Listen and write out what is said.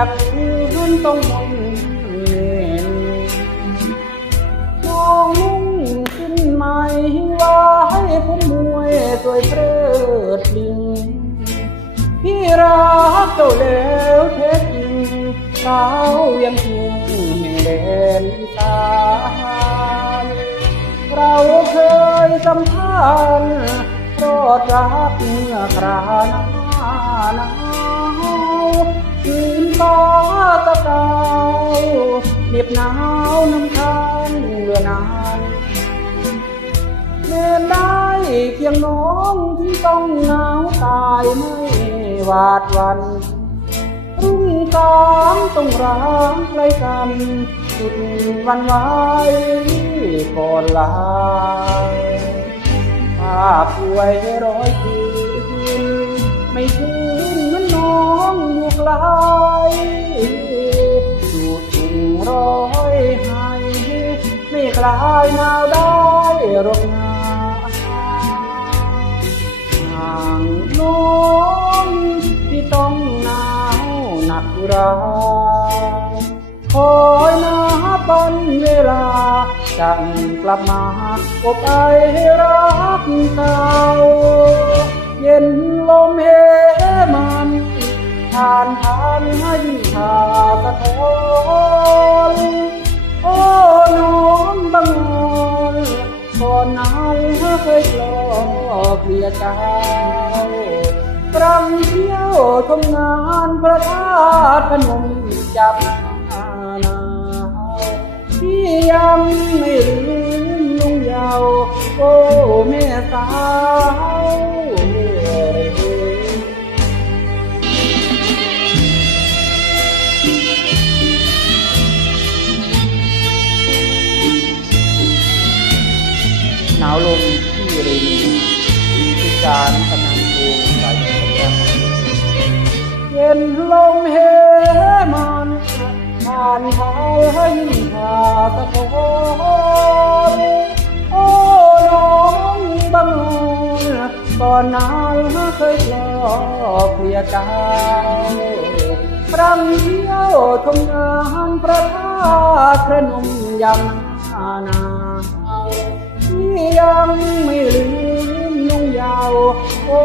ดังคืนต้องมนเนนมองลุ่งขึ้นใหม่ว่าให้ผมมวยสวยเพลิดพลิงพี่รักเจ้าแล้วแท้จริงสาวยังจริงแห่งแดนอีสานเราเคยสัมพันธ์รอดรักเมื่อครานานา นฟ้าตะเกาเหน็บหนาวน้ำค้างเมื่อนานเมื่อได้เคียงน้องที่ต้องหนาวตายไม่หวาดหวันรุ่งสางต้องร้างใกล้กันสุดวันไหวก่อนลาภาพป่วยร้อยคืนไม่คืนเหมือนน้องอยู่กลดู ไม่คลายหนาวได้หรอกนาหางน้องที่ต้องหนาวหนักราคอยนับวันเวลาจะกลับมาอบไอรักเก่าเย็นลมเหมันผ่านผ่านให้ชาสะท้อน ก่อนนั้นเคยกลอเกลียร์เจ้าครั้งเที่ยวทำงานพระธาตุพนมจับนาวที่ยังไม่ลืมลุงยาวโอ้แม่สาว ลมที่เรนีที่การกำลังเพลงสายแยกเย็นลมเหมันผ่านทายให้ยินผ่าตะโกนโอ้น้องบังนก่อนนั้นเคยกลอเคลียร์เจ้าครั้งเที่ยวทำงานพระธาตุพระนมยำนา ยังไม่ลืมนุ่งยาวโอ้